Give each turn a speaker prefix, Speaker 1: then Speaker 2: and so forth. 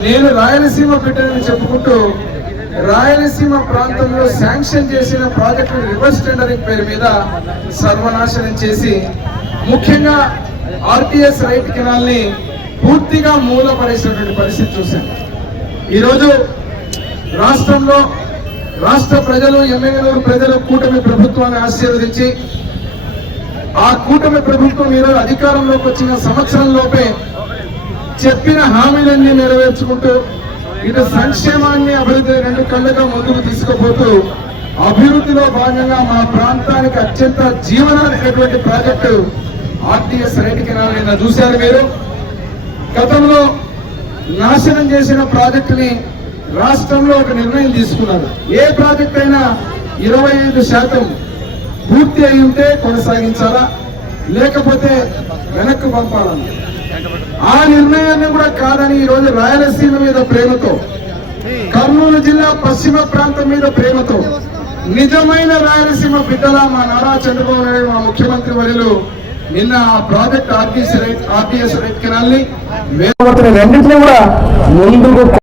Speaker 1: నేను రాయలసీమ బిడ్డని చెప్పుకుంటూ రాయలసీమ ప్రాంతంలో శాంక్షన్ చేసిన ప్రాజెక్టు రివర్స్ టెండరింగ్ పేరు మీద సర్వనాశనం చేసి ముఖ్యంగా ఆర్టీఎస్ రైట్ కెనాల్ని పూర్తిగా మూలపడేసినటువంటి పరిస్థితి చూశాను ఈరోజు రాష్ట్రంలో రాష్ట్ర ప్రజలు ఎమ్మెల్యేలు ప్రజలు కూటమి ప్రభుత్వాన్ని ఆశీర్వదించి ఆ కూటమి ప్రభుత్వం ఈరోజు అధికారంలోకి వచ్చిన సంవత్సరం లోపే చెప్పిన హామీలన్నీ నెరవేర్చుకుంటూ ఇటు సంక్షేమాన్ని అభివృద్ధి రెండు కళ్ళుగా ముందుకు తీసుకుపోతూ అభివృద్ధిలో భాగంగా మా ప్రాంతానికి అత్యంత జీవనాడైనటువంటి ప్రాజెక్టు ఆర్టీఎస్ రైట్ కెనాల్ నిన్న చూశారు మీరు. గతంలో నాశనం చేసిన ప్రాజెక్టుని రాష్ట్రంలో ఒక నిర్ణయం తీసుకున్నారు. ఏ ప్రాజెక్ట్ అయినా ఇరవై ఐదు శాతం పూర్తి అయి ఉంటే కొనసాగించాలా? లేకపోతే వెనక్కు పంపాలని ఆ నిర్ణయాన్ని కూడా కాదని ఈ రోజు రాయలసీమ మీద ప్రేమతో కర్నూలు జిల్లా పశ్చిమ ప్రాంతం మీద ప్రేమతో నిజమైన రాయలసీమ బిడ్డలా మా నారా చంద్రబాబు నాయుడు మా ముఖ్యమంత్రి వర్యులు నిన్న ఆ ప్రాజెక్ట్ ఆర్టీఎస్ ఆర్టీఎస్ రైట్ రెండింటినీ కూడా ముందుకు